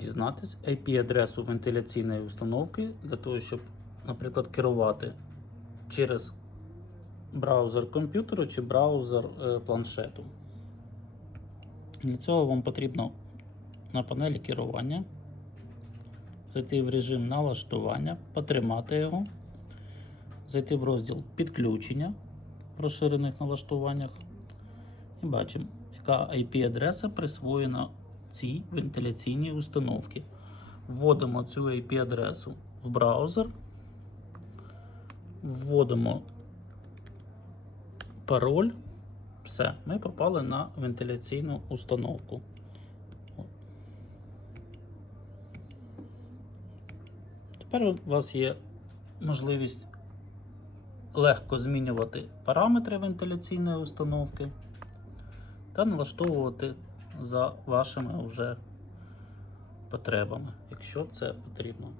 дізнатись IP-адресу вентиляційної установки для того, щоб, наприклад, керувати через браузер комп'ютеру чи браузер е, планшету. Для цього вам потрібно на панелі керування зайти в режим налаштування, потримати його, зайти в розділ підключення в розширених налаштуваннях і бачимо, яка IP-адреса присвоєна цій вентиляційній установці. Вводимо цю IP-адресу в браузер, вводимо пароль. Все, ми попали на вентиляційну установку. Тепер у вас є можливість легко змінювати параметри вентиляційної установки та налаштовувати за вашими вже потребами, якщо це потрібно.